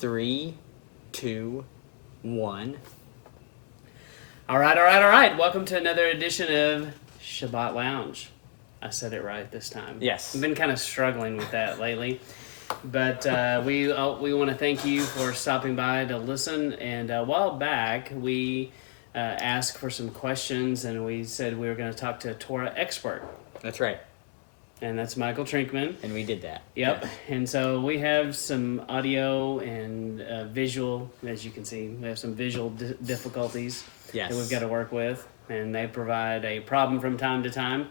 3, 2, 1. All right. Welcome to another edition of Shabbat Lounge. I said it right this time. Yes. I've been kind of struggling with that lately. But we want to thank you for stopping by to listen. And a while back, we asked for some questions, and we said we were going to talk to a Torah expert. That's right. And that's Michael Trinkman. And we did that. Yep. And so we have some audio and visual, as you can see. We have some visual difficulties that we've got to work with. And they provide a problem from time to time.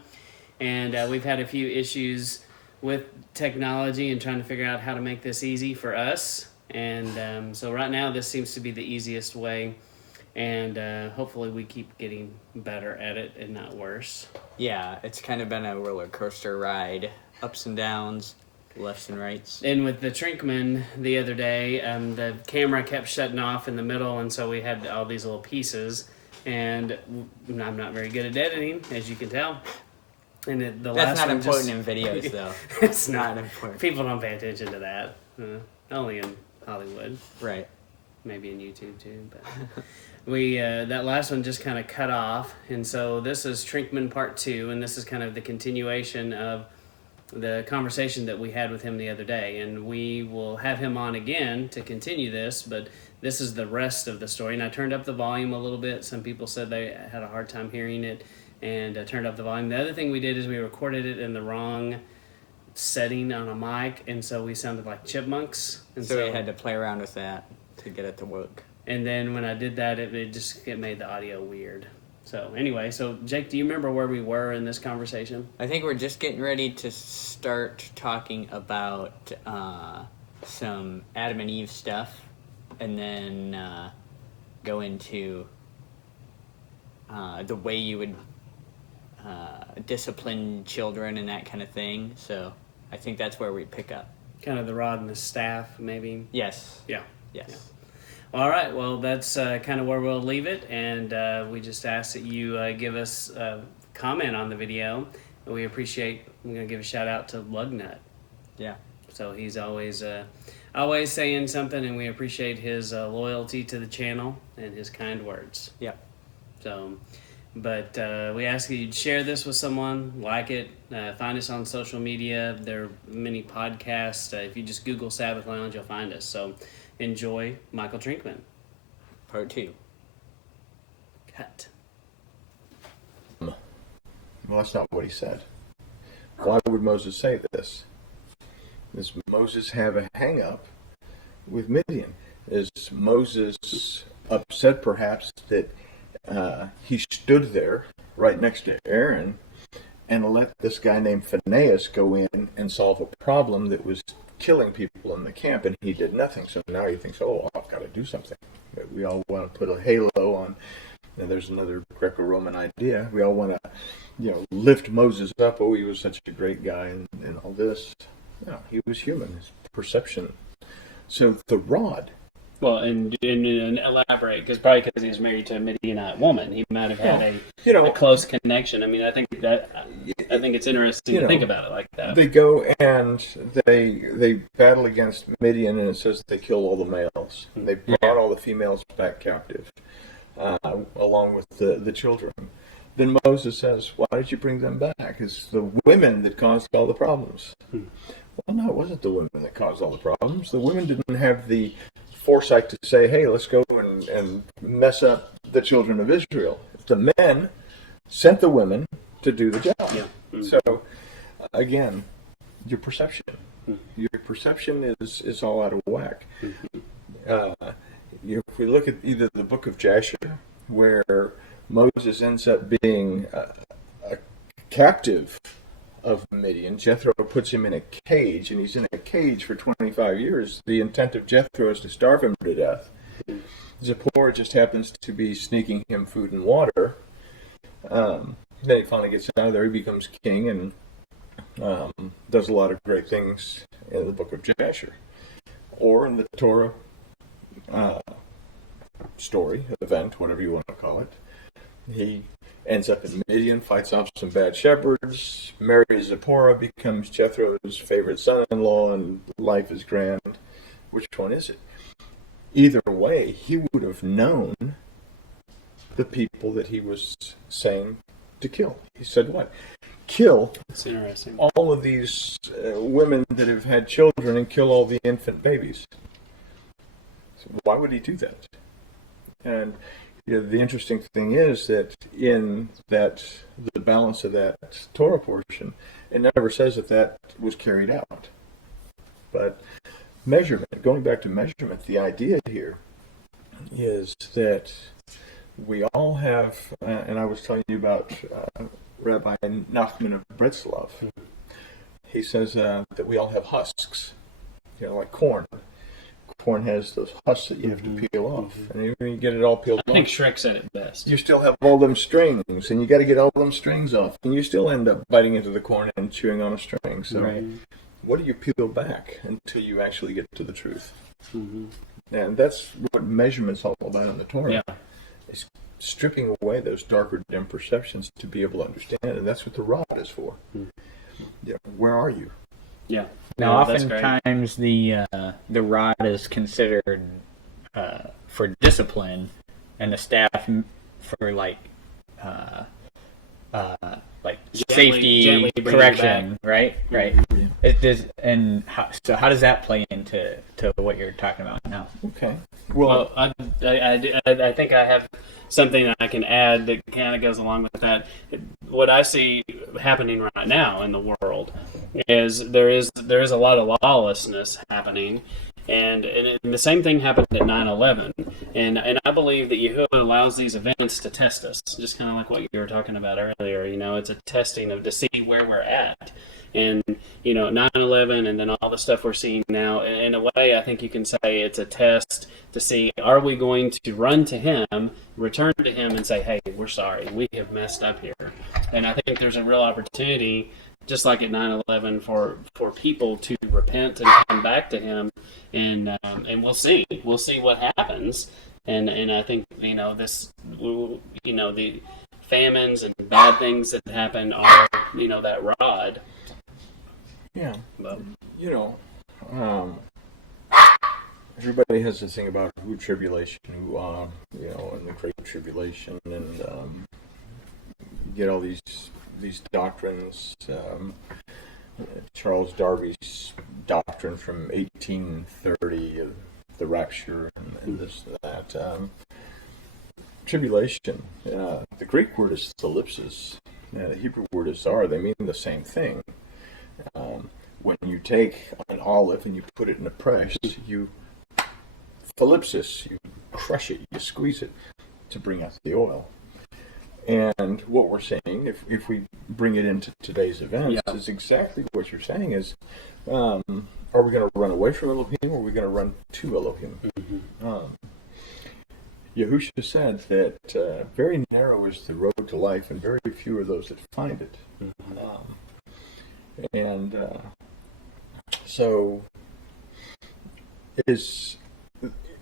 And we've had a few issues with technology and trying to figure out how to make this easy for us. And so right now, this seems to be the easiest way. And hopefully we keep getting better at it and not worse. Yeah, it's kind of been a roller coaster ride. Ups and downs, lefts and rights. And with the Trinkman the other day, the camera kept shutting off in the middle, and so we had all these little pieces. And I'm not very good at editing, as you can tell. And the That's last not important in videos, though. It's not important. People don't pay attention to that. Only in Hollywood. Right. Maybe in YouTube, too. But we that last one just kind of cut off. And so this is Trinkman Part 2, and this is kind of the continuation of the conversation that we had with him the other day. And we will have him on again to continue this, but this is the rest of the story. And I turned up the volume a little bit. Some people said they had a hard time hearing it, and turned up the volume. The other thing we did is we recorded it in the wrong setting on a mic, and so we sounded like chipmunks. And so we had to play around with that to get it to work. And then when I did that, it made the audio weird. So anyway, Jake, do you remember where we were in this conversation? I think we're just getting ready to start talking about some Adam and Eve stuff, and then go into the way you would discipline children and that kind of thing. So I think that's where we pick up. Kind of the rod and the staff, maybe? Yes. Yeah. Yes. Yeah. All right, well, that's kind of where we'll leave it, and we just ask that you give us a comment on the video. We appreciate, I'm going to give a shout out to Lugnut. Yeah. So he's always saying something, and we appreciate his loyalty to the channel and his kind words. Yeah. So, but we ask that you share this with someone, like it, find us on social media. There are many podcasts. If you just Google Sabbath Lounge, you'll find us. So enjoy Michael Trinkman. Part 2. Cut. Well, that's not what he said. Why would Moses say this? Does Moses have a hang-up with Midian? Is Moses upset perhaps that he stood there right next to Aaron and let this guy named Phineas go in and solve a problem that was killing people in the camp, and he did nothing? So now he thinks, oh, I've got to do something. We all want to put a halo on. And there's another Greco-Roman idea. We all want to, lift Moses up. Oh, he was such a great guy, and all this. No, he was human. His perception. So the rod. Well, and elaborate, because he was married to a Midianite woman. He might have had a close connection. I mean, I think it's interesting to think about it like that. They go and they battle against Midian, and it says they kill all the males. And they brought all the females back captive, along with the children. Then Moses says, why did you bring them back? It's the women that caused all the problems. Well, no, it wasn't the women that caused all the problems. The women didn't have the foresight to say, hey, let's go and mess up the children of Israel. The men sent the women to do the job. Yeah. Mm-hmm. So, again, your perception. Your perception is all out of whack. If we look at either the book of Jasher, where Moses ends up being a captive of Midian, Jethro puts him in a cage, and he's in a cage for 25 years. The intent of Jethro is to starve him to death. Zipporah just happens to be sneaking him food and water. Then he finally gets out of there. He becomes king and does a lot of great things in the book of Jasher. Or in the Torah story, event, whatever you want to call it. He ends up in Midian, fights off some bad shepherds, marries Zipporah, becomes Jethro's favorite son-in-law, and life is grand. Which one is it? either way, he would have known the people that he was saying to kill. He said what? Kill It's interesting. all of these women that have had children and kill all the infant babies. So why would he do that? And the interesting thing is that in the balance of that Torah portion, it never says that was carried out. But measurement, going back to measurement, the idea here is that we all have, and I was telling you about Rabbi Nachman of Breslov. He says that we all have husks, like corn. Corn has those husks that you have to peel off, and when you get it all peeled off, I think Shrek said it best. you still have all them strings, and you got to get all them strings off, and you still end up biting into the corn and chewing on a string. So, what do you peel back until you actually get to the truth? And that's what measurement's all about in the Torah. Yeah. It's stripping away those darker, dim perceptions to be able to understand, and that's what the rod is for. Where are you? Yeah. Now, No, that's great. oftentimes the rod is considered for discipline, and the staff for like safety gently bring it correction, back. right? Right. It does, and how does that play into what you're talking about now? Okay. Well, I think I have something that I can add that kind of goes along with that. What I see happening right now in the world is there is a lot of lawlessness happening, and the same thing happened at 9/11. And I believe that Yahuwah allows these events to test us, just kind of like what you were talking about earlier. It's a testing to see where we're at. And 9/11, and then all the stuff we're seeing now. In a way, I think you can say it's a test to see, are we going to run to Him, return to Him, and say, "Hey, we're sorry, we have messed up here." And I think there's a real opportunity, just like at 9/11, for people to repent and come back to Him, and we'll see what happens. And I think the famines and bad things that happen are that rod. Yeah. But, everybody has this thing about who tribulation, and the great tribulation, and you get all these doctrines. Charles Darby's doctrine from 1830 of the rapture and this and that. Tribulation. The Greek word is thalipsis. The Hebrew word is zar. They mean the same thing. When you take an olive and you put it in a press, you thalipsis, you crush it, you squeeze it to bring out the oil. And what we're saying, if we bring it into today's events, is exactly what you're saying is, are we going to run away from Elohim, or are we going to run to Elohim? Yahushua said that very narrow is the road to life, and very few are those that find it. So,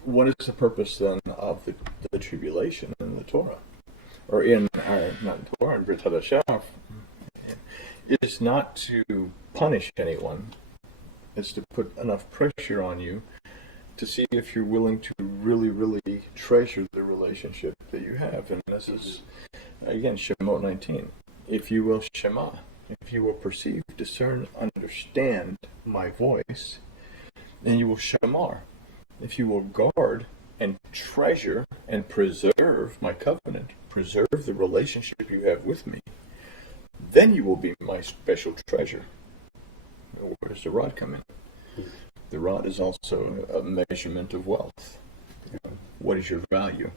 what is the purpose then of the tribulation in the Torah, or in not in Torah, in Brit Hadashah? Is not to punish anyone; it's to put enough pressure on you to see if you're willing to really, really treasure the relationship that you have. And this is again Shemot 19. If you will Shema, if you will perceive, discern, understand my voice, then you will Shamar. If you will guard and treasure and preserve my covenant, preserve the relationship you have with me, then you will be my special treasure. Where does the rod come in? The rod is also a measurement of wealth. What is your value?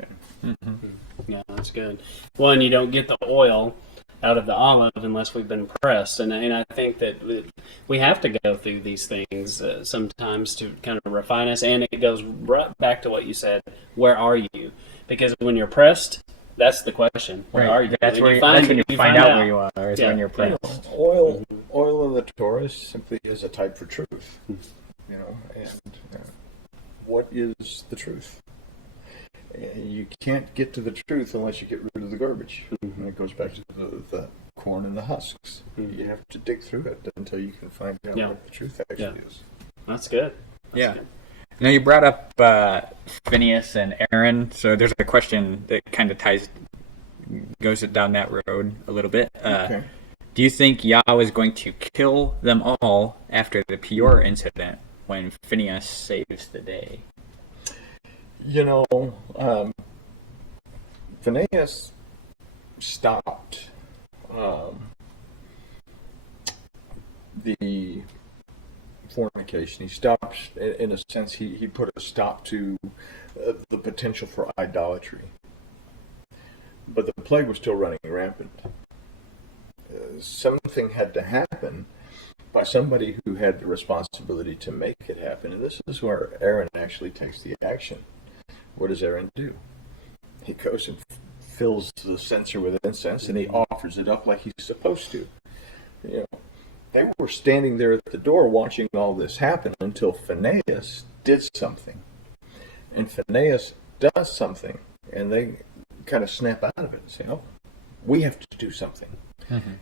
Okay. Yeah, that's good. One, you don't get the oil out of the olive unless we've been pressed, and I think that we have to go through these things sometimes to kind of refine us. And it goes right back to what you said: where are you? Because when you're pressed, that's the question. Where are you? That's when when you find out where you are. Is when you're pressed. Oil in the Torah simply is a type for truth. And what is the truth? You can't get to the truth unless you get rid of the garbage. And it goes back to the corn and the husks. You have to dig through it until you can find out what the truth actually is. That's good. That's good. Now you brought up Phineas and Aaron, so there's a question that kind of goes down that road a little bit. Okay. Do you think Yahweh is going to kill them all after the Peor incident when Phineas saves the day? Phineas stopped the fornication. He stopped, in a sense, he put a stop to the potential for idolatry. But the plague was still running rampant. Something had to happen by somebody who had the responsibility to make it happen. And this is where Aaron actually takes the action. What does Aaron do? He goes and fills the censer with incense, and he offers it up like he's supposed to. They were standing there at the door watching all this happen until Phineas did something. And Phineas does something, and they kind of snap out of it and say, oh, we have to do something. Mm-hmm.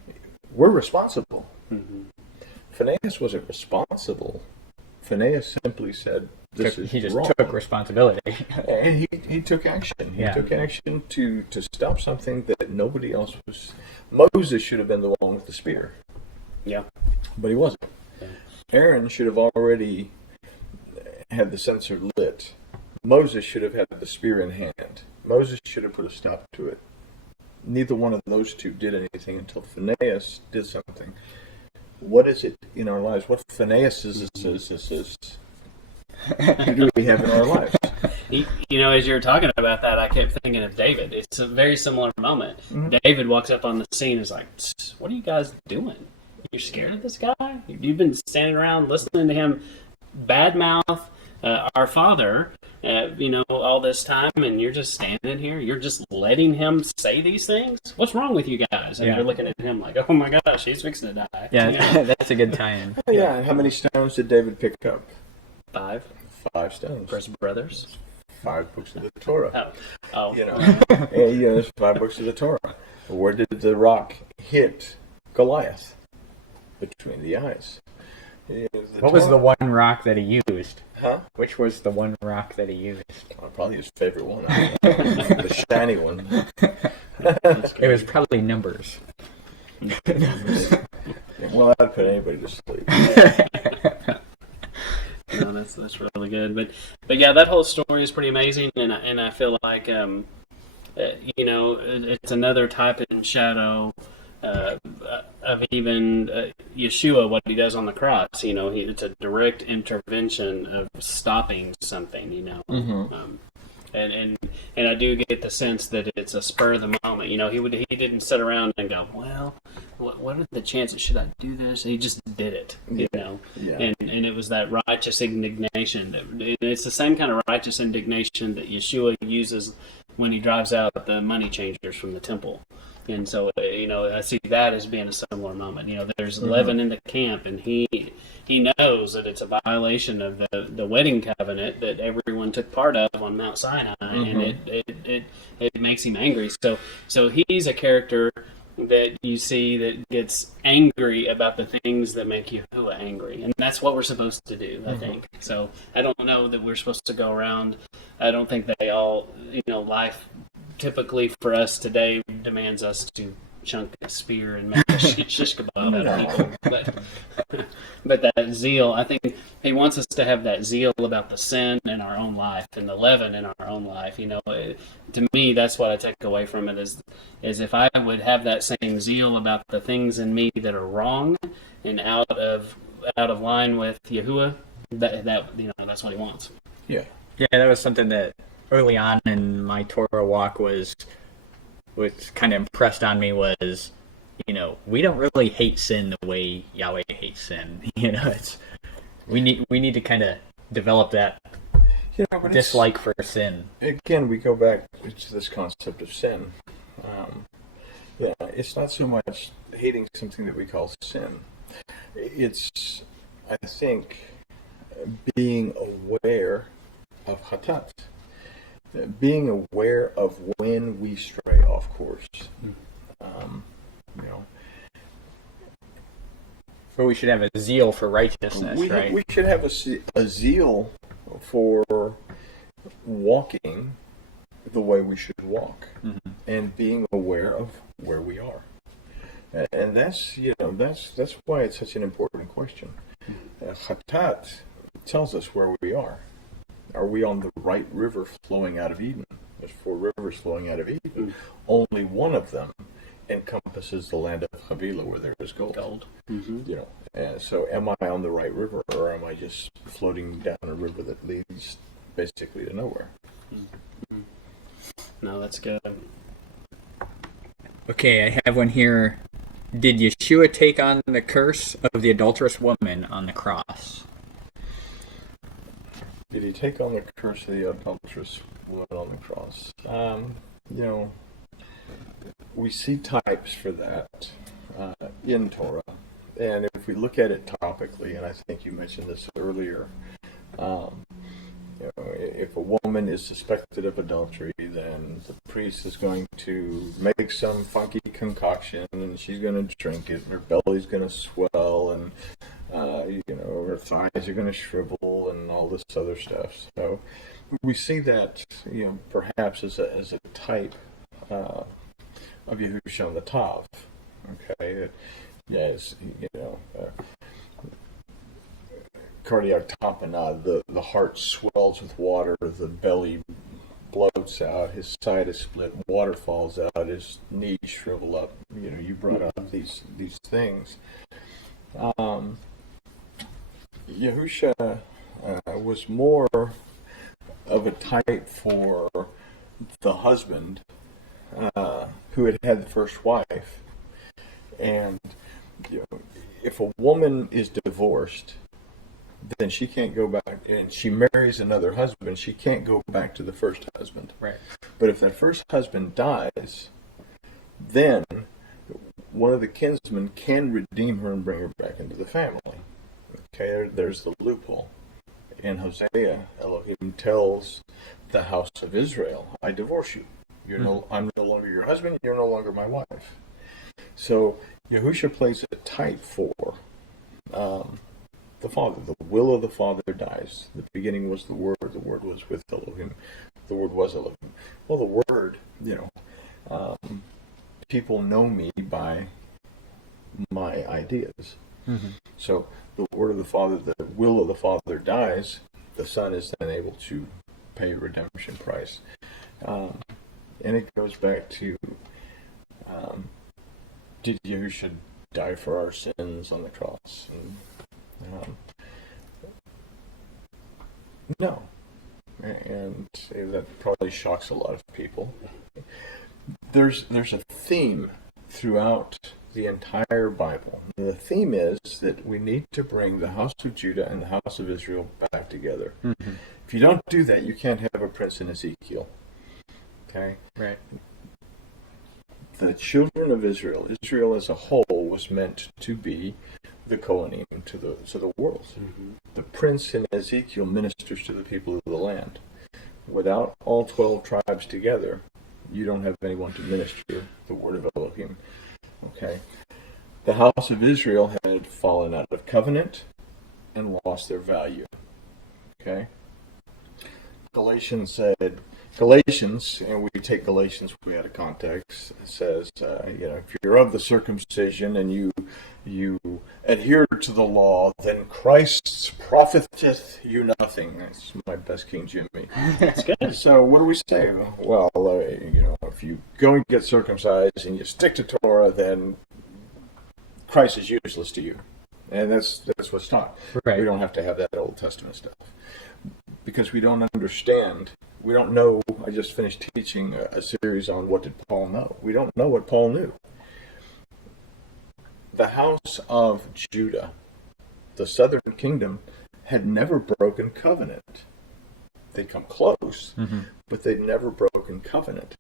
We're responsible. Mm-hmm. Phineas wasn't responsible. Phineas simply said, he just wrong. Took responsibility. And he took action. He took action to stop something that nobody else was. Moses should have been the one with the spear. Yeah. But he wasn't. Yeah. Aaron should have already had the censer lit. Moses should have had the spear in hand. Moses should have put a stop to it. Neither one of those two did anything until Phineas did something. What is it in our lives? What Phineas is? Who do we have in our lives? As you were talking about that, I kept thinking of David. It's a very similar moment. Mm-hmm. David walks up on the scene and is like, what are you guys doing? You're scared of this guy? You've been standing around listening to him badmouth our father, all this time, and you're just standing here. You're just letting him say these things? What's wrong with you guys? And you're looking at him like, oh my gosh, he's fixing to die. Yeah, that's a good tie-in. Oh, yeah, and how many stones did David pick up? 5. 5 stones. For his brothers? 5 books of the Torah. Oh. There's 5 books of the Torah. Where did the rock hit Goliath? Between the eyes. What was the one rock that he used? Huh? Which was the one rock that he used? Probably his favorite one. The shiny one. It was probably Numbers. Well, that'd put anybody to sleep. No, that's really good. But yeah, that whole story is pretty amazing, and I feel like it's another type and shadow of even Yeshua, what he does on the cross. It's a direct intervention of stopping something. Mm-hmm. And I do get the sense that it's a spur of the moment. He didn't sit around and go, well, what are the chances? Should I do this? He just did it. Yeah. And it was that righteous indignation. It's the same kind of righteous indignation that Yeshua uses when he drives out the money changers from the temple. And so, I see that as being a similar moment. There's leaven in the camp, and he knows that it's a violation of the wedding covenant that everyone took part of on Mount Sinai, and it makes him angry. So he's a character that you see that gets angry about the things that make Yahuwah angry, and that's what we're supposed to do, I think. So I don't know that we're supposed to go around. I don't think they all, life typically for us today demands us to chunk a spear and make a shish kebab out of people. But that zeal, I think he wants us to have that zeal about the sin in our own life and the leaven in our own life. To me, that's what I take away from it is if I would have that same zeal about the things in me that are wrong and out of line with Yahuwah, that's what he wants. Yeah. Yeah, that was something that early on in my Torah walk was kind of impressed on me was, we don't really hate sin the way Yahweh hates sin. We need to kind of develop that dislike for sin. Again, we go back to this concept of sin. It's not so much hating something that we call sin. It's, I think, being aware of hatat. Being aware of when we stray off course. But we should have a zeal for righteousness, right? We should have a zeal for walking the way we should walk, and being aware of where we are. And that's why it's such an important question. Chatat tells us where we are. Are we on the right river flowing out of Eden? There's 4 rivers flowing out of Eden. Only one of them encompasses the land of Havilah, where there is gold. And so am I on the right river, or am I just floating down a river that leads basically to nowhere? No, that's good. Okay, I have one here. Did Yeshua take on the curse of the adulterous woman on the cross? Did he take on the curse of the adulterous woman on the cross? We see types for that in Torah. And if we look at it topically, and I think you mentioned this earlier, if a woman is suspected of adultery, then the priest is going to make some funky concoction, and she's going to drink it, and her belly's going to swell, and her thighs are going to shrivel, and all this other stuff. So we see that, perhaps as a type of Yahushua on the Tav. Okay, yes, cardiac tamponade, the heart swells with water, the belly bloats out, his side is split, water falls out, his knees shrivel up. You brought up these things. Yahushua was more of a type for the husband who had the first wife. And if a woman is divorced, then she can't go back, and she marries another husband, she can't go back to the first husband. Right. But if that first husband dies, then one of the kinsmen can redeem her and bring her back into the family. Okay, there's the loophole. In Hosea, Elohim tells the house of Israel, I divorce you. I'm no longer your husband, you're no longer my wife. So Yahushua plays a type for the Father. The will of the Father dies. The beginning was the Word was with Elohim. The Word was Elohim. Well, the Word, people know me by my ideas. So the Word of the Father, the will of the Father dies. The Son is then able to pay a redemption price. And it goes back to, did Yahushua die for our sins on the cross? And, no. And that probably shocks a lot of people. There's a theme throughout the entire Bible. And the theme is that we need to bring the house of Judah and the house of Israel back together. If you don't do that, you can't have a prince in Ezekiel. Okay? Right. The children of Israel as a whole, was meant to be the Kohanim to the world. The prince in Ezekiel ministers to the people of the land. Without all 12 tribes together, you don't have anyone to minister the word of Elohim. Okay? The house of Israel had fallen out of covenant and lost their value. Okay? Galatians, and we take Galatians way out of context, it says, if you're of the circumcision and you adhere to the law, then Christ profiteth you nothing. That's my best King Jimmy. That's good. So what do we say? Well, if you go and get circumcised and you stick to Torah, then Christ is useless to you. And that's what's taught. Right. We don't have to have that Old Testament stuff. Because we don't understand. We don't know. I just finished teaching a series on what did Paul know. We don't know what Paul knew. The house of Judah, the southern kingdom, had never broken covenant. They'd come close, but they'd never broken covenant.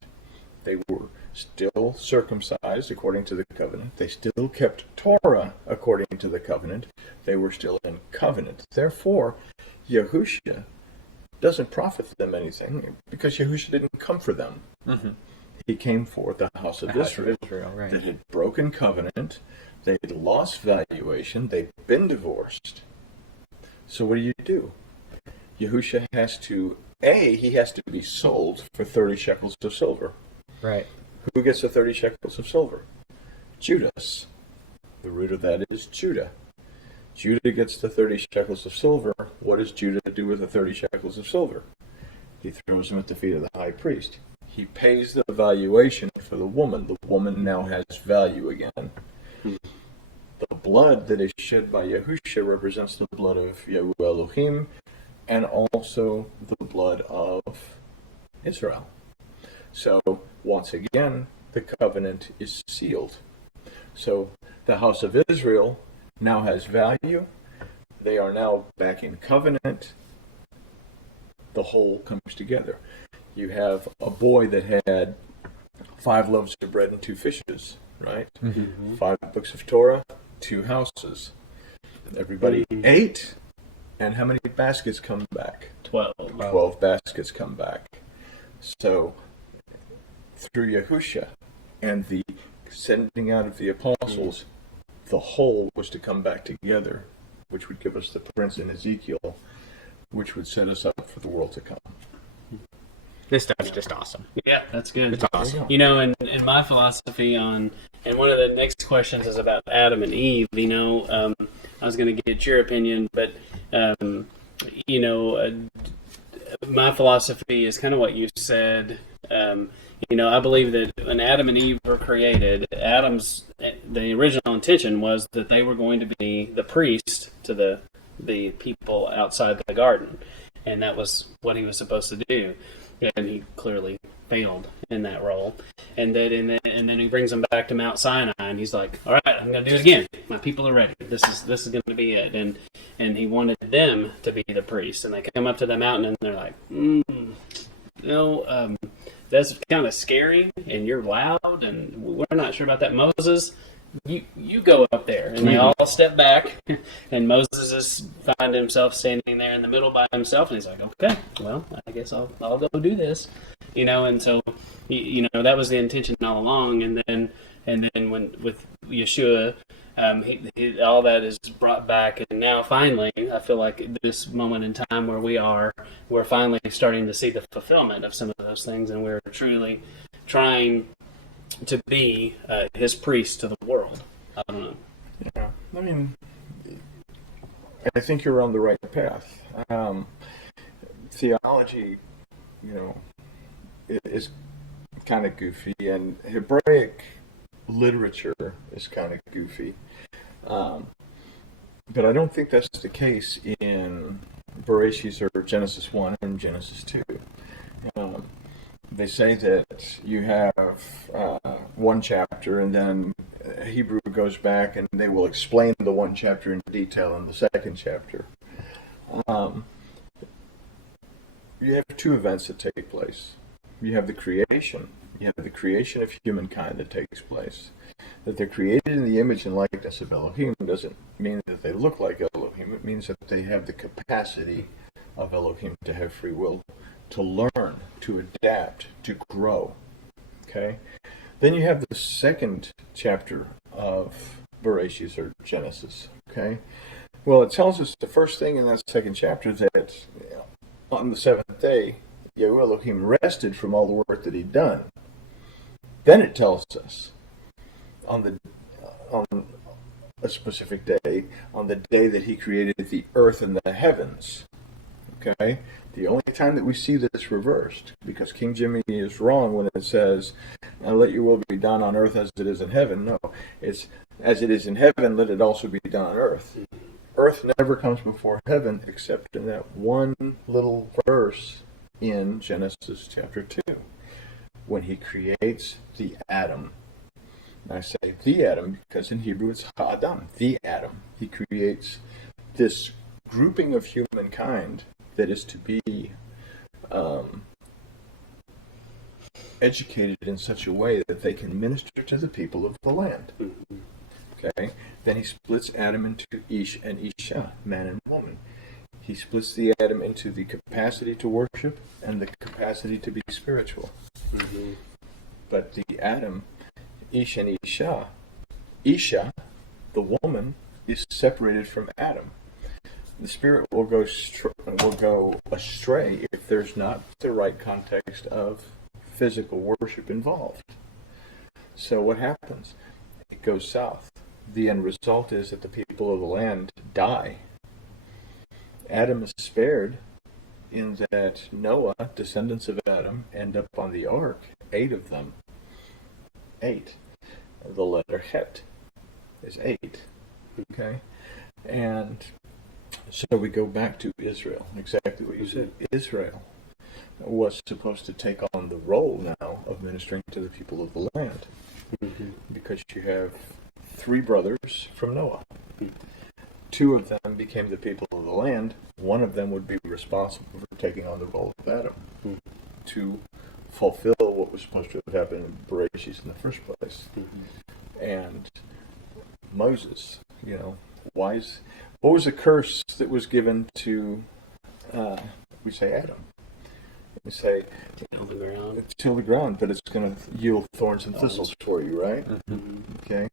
They were still circumcised according to the covenant. They still kept Torah according to the covenant. They were still in covenant. Therefore, Yahushua doesn't profit them anything, because Yahushua didn't come for them. He came for the house of Israel, right. that had broken covenant. They had lost valuation. They'd been divorced. So what do? Yahusha has to, he has to be sold for 30 shekels of silver. Right. Who gets the 30 shekels of silver? Judas. The root of that is Judah. Judah gets the 30 shekels of silver. What does Judah do with the 30 shekels of silver? He throws them at the feet of the high priest. He pays the valuation for the woman. The woman now has value again. The blood that is shed by Yahusha represents the blood of Yahuwah Elohim and also the blood of Israel. So, once again, the covenant is sealed. So, the house of Israel now has value. They are now back in covenant. The whole comes together. You have a boy that had 5 loaves of bread and 2 fishes, right? Mm-hmm. 5 books of Torah, 2 houses. Everybody ate, and how many baskets come back? 12. 12 baskets come back. So, through Yahusha and the sending out of the apostles, the whole was to come back together, which would give us the prince in Ezekiel, which would set us up for the world to come. This stuff's just awesome. Yeah, that's good. It's awesome. You know, and my philosophy on, and one of the next questions is about Adam and Eve. You know, I was going to get your opinion, but you know, my philosophy is kind of what you said. You know, I believe that when Adam and Eve were created, the original intention was that they were going to be the priest to the people outside the garden, and that was what he was supposed to do. And he clearly failed in that role. And then he brings them back to Mount Sinai, and he's like, "All right, I'm going to do it again. My people are ready. This is going to be it." And he wanted them to be the priests. And they come up to the mountain, and they're like, "No, that's kind of scary, and you're loud, and we're not sure about that, Moses. You go up there." And they all step back, and Moses just find himself standing there in the middle by himself, and he's like, "Okay, well, I guess I'll go do this," you know. And so, you know, that was the intention all along. And then when with Yeshua, all that is brought back, and now finally, I feel like this moment in time where we're finally starting to see the fulfillment of some of those things, and we're truly trying to be his priest to the world. I don't know. Yeah, I mean, I think you're on the right path. Theology, you know, is kind of goofy, and Hebraic literature is kind of goofy. But I don't think that's the case in Bereshit or Genesis 1 and Genesis 2. They say that you have one chapter, and then Hebrew goes back and they will explain the one chapter in detail in the second chapter. You have 2 events that take place. You have the creation. You have the creation of humankind that takes place. That they're created in the image and likeness of Elohim doesn't mean that they look like Elohim. It means that they have the capacity of Elohim to have free will, to learn, to adapt, to grow. Okay? Then you have the second chapter of Bereshit or Genesis. Okay? Well, it tells us the first thing in that second chapter that on the 7th day, Yahuwah Elohim rested from all the work that he'd done. Then it tells us on a specific day, on the day that he created the earth and the heavens. Okay? The only time that we see this reversed, because King Jimmy is wrong when it says, "Let your will be done on earth as it is in heaven." No, it's as it is in heaven, let it also be done on earth. Earth never comes before heaven except in that one little verse in Genesis chapter 2, when he creates the Adam. And I say the Adam because in Hebrew it's Ha'adam, the Adam. He creates this grouping of humankind that is to be educated in such a way that they can minister to the people of the land. Okay? Then he splits Adam into Ish and Isha, man and woman. He splits the Adam into the capacity to worship and the capacity to be spiritual. Mm-hmm. But the Adam, Ish and Isha, the woman, is separated from Adam. the spirit will go astray if there's not the right context of physical worship involved. So what happens? It goes south. The end result is that the people of the land die. Adam is spared in that Noah, descendants of Adam, end up on the ark, 8 of them. 8. The letter Het is 8. Okay? And so we go back to Israel, exactly what you said. Israel was supposed to take on the role now of ministering to the people of the land. Because you have 3 brothers from Noah. 2 of them became the people of the land. 1 of them would be responsible for taking on the role of Adam to fulfill what was supposed to have happened in Bereshit in the first place. And Moses, wise. What was the curse that was given to, we say Adam? We say, till the ground, but it's going to yield thorns and thistles for you, right? Okay.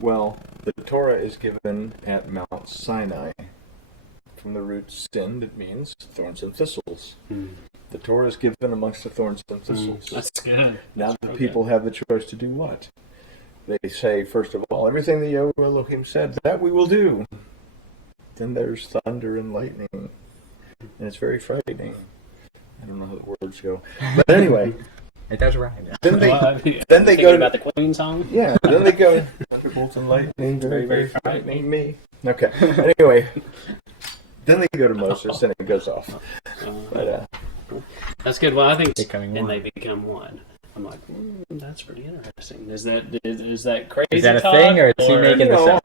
Well, the Torah is given at Mount Sinai. From the root sin, it means thorns and thistles. The Torah is given amongst the thorns and thistles. That's good. Now the people have the choice to do what? They say, first of all, everything that Yahweh Elohim said, that we will do. Then there's thunder and lightning. And it's very frightening. I don't know how the words go. But anyway. It does rhyme. Then they Thinking go about the Queen song? Yeah, then they go, thunderbolts and lightning, very, very frightening me. Okay, anyway. Then they go to Moses and it goes off. But, that's good. Well, I think and they become one. I'm like, that's pretty interesting. Is that crazy? Is that a talk, thing, or is he making this up?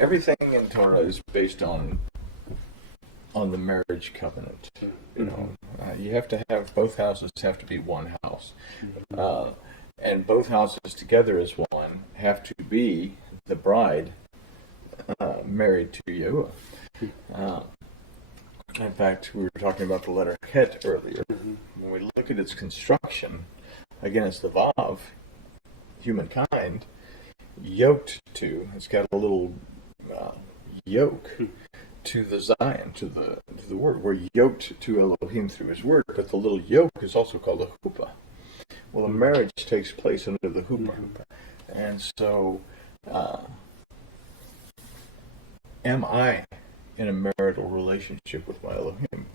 Everything in Torah is based on the marriage covenant. You have to have both houses have to be one house, and both houses together as one have to be the bride married to Yahuwah. In fact, we were talking about the letter Het earlier. When we look at its construction, again, it's the Vav, humankind, yoked to. It's got a little yoke to the Zion, to the word. We're yoked to Elohim through his word, but the little yoke is also called a huppah. Well, a marriage takes place under the huppah. And so, am I in a marital relationship with my Elohim?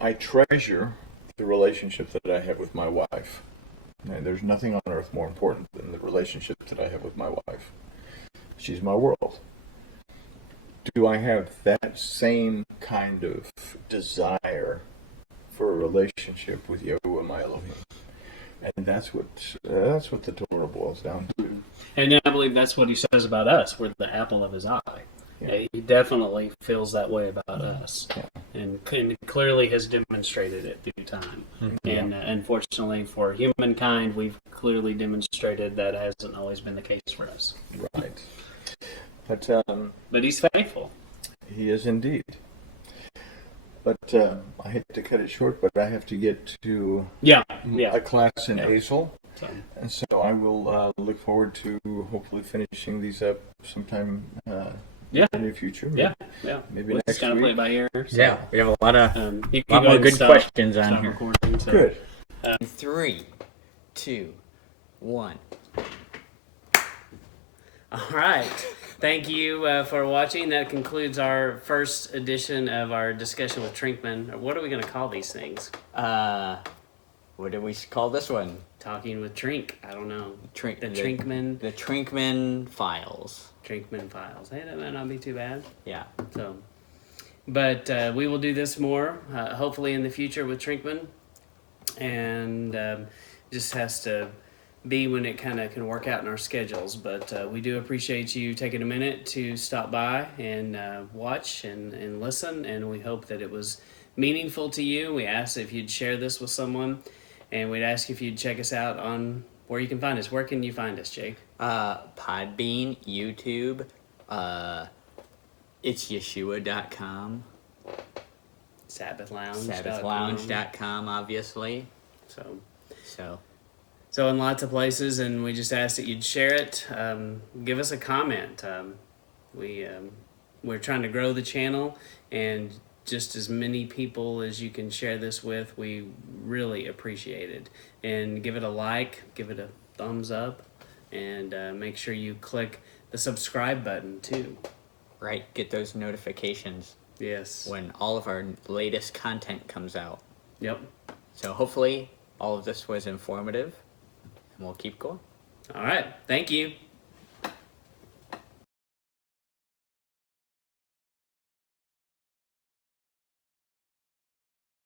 I treasure the relationship that I have with my wife. And there's nothing on earth more important than the relationship that I have with my wife. She's my world. Do I have that same kind of desire for a relationship with Yahuwah, my Elohim? And that's what the Torah boils down to. And I believe that's what he says about us. We're the apple of his eye. Yeah, he definitely feels that way about us, and clearly has demonstrated it through time. And unfortunately for humankind, we've clearly demonstrated that hasn't always been the case for us. Right. But he's faithful. He is indeed. But I hate to cut it short, but I have to get to a class in Azel. And so I will look forward to hopefully finishing these up sometime in the near future. Maybe Let's next kind of week. play it by ear. So, Yeah, we have a lot of lot more good questions on here. Good. 3, 2, 1. All right. Thank you for watching. That concludes our first edition of our discussion with Trinkman. What are we going to call these things? What do we call this one? Talking with Trink. I don't know. The Trinkman. The Trinkman Files. Trinkman Files. Hey, that might not be too bad. Yeah. So, but we will do this more, hopefully in the future with Trinkman, and just has to be when it kind of can work out in our schedules. But we do appreciate you taking a minute to stop by and watch and listen, and we hope that it was meaningful to you. We ask if you'd share this with someone, and we'd ask if you'd check us out on where you can find us. Where can you find us, Jake? Podbean, YouTube, it's Yeshua.com. Sabbathlounge.com, obviously. So in lots of places, and we just ask that you'd share it. Give us a comment. We we're trying to grow the channel, and just as many people as you can share this with, we really appreciate it. And give it a like, give it a thumbs up, and make sure you click the subscribe button too. Right, get those notifications Yes. when all of our latest content comes out. Yep. So hopefully all of this was informative, and we'll keep going. All right. Thank you.